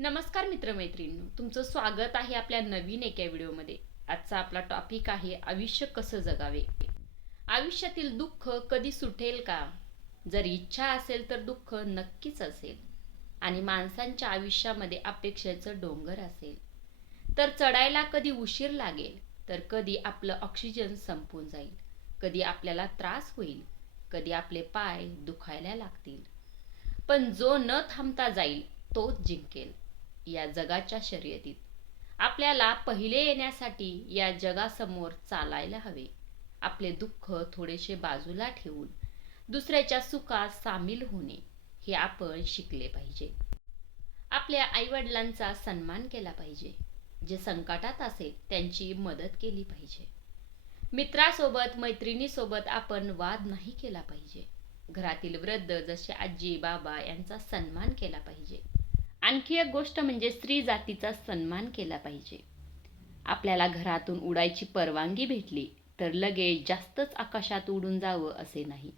नमस्कार मित्रमैत्रिणींनो तुमचं स्वागत आहे आपल्या नवीन एका व्हिडिओमध्ये. आजचा आपला टॉपिक आहे आयुष्य कसं जगावे? आयुष्यातील दुःख कधी सुटेल का? जर इच्छा असेल तर दुःख नक्कीच असेल. आणि माणसांच्या आयुष्यामध्ये अपेक्षेचं डोंगर असेल. तर चढायला कधी उशीर लागेल तर कधी आपलं ऑक्सिजन संपून जाईल. कधी आपल्याला त्रास होईल कधी आपले पाय दुखायला लागतील. पण जो न थांबता जाईल तोच जिंकेल. या जगाच्या शर्यतीत. आपल्याला पहिले येण्यासाठी या जगासमोर चालायला हवे. आपले दुःख थोडेसे बाजूला ठेवून दुसऱ्याच्या सुखात सामील होणे हे आपण शिकले पाहिजे. आपल्या आईवडिलांचा सन्मान केला पाहिजे. जे संकटात असेल त्यांची मदत केली पाहिजे. मित्रासोबत मैत्रिणीसोबत आपण वाद नाही केला पाहिजे. घरातील वृद्ध जसे आजी बाबा यांचा सन्मान केला पाहिजे. आणखी एक गोष्ट म्हणजे स्त्री जातीचा सन्मान केला पाहिजे. आपल्याला घरातून उडायची परवानगी भेटली तर लगेच जास्तच आकाशात उडून जावं असे नाही.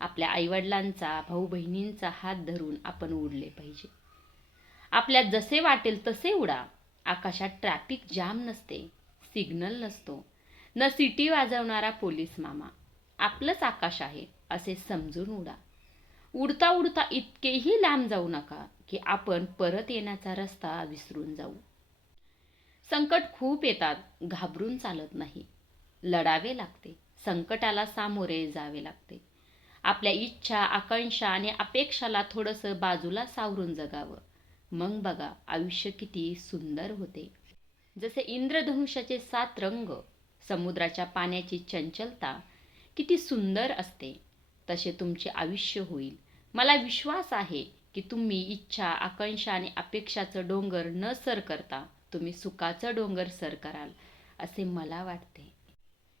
आपल्या आईवडिलांचा भाऊ बहिणींचा हात धरून आपण उडले पाहिजे. आपल्यात जसे वाटेल तसे उडा. आकाशात ट्रॅफिक जाम नसते सिग्नल नसतो. न सिटी वाजवणारा पोलीस मामा. आपलंच आकाश आहे असे समजून उडा. उडता उडता इतकेही लांब जाऊ नका की आपण परत येण्याचा रस्ता विसरून जाऊ. संकट खूप येतात घाबरून चालत नाही. लढावे लागते संकटाला सामोरे जावे लागते. आपल्या इच्छा आकांक्षा आणि अपेक्षाला थोडंसं बाजूला सावरून जगावं. मग बघा आयुष्य किती सुंदर होते. जसे इंद्रधनुष्याचे सात रंग समुद्राच्या पाण्याची चंचलता किती सुंदर असते तसे तुमचे आयुष्य होईल. मला विश्वास आहे की तुम्ही इच्छा आकांक्षा आणि अपेक्षाचं डोंगर न सर करता तुम्ही सुखाचं डोंगर सर कराल असे मला वाटते.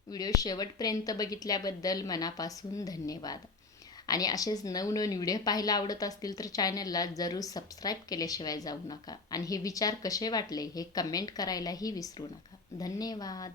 व्हिडिओ शेवटपर्यंत बघितल्याबद्दल मनापासून धन्यवाद. आणि असेच नवनवीन व्हिडिओ पाहायला आवडत असतील तर चॅनलला जरूर सबस्क्राईब केल्याशिवाय जाऊ नका. आणि हे विचार कसे वाटले हे कमेंट करायलाही विसरू नका. धन्यवाद.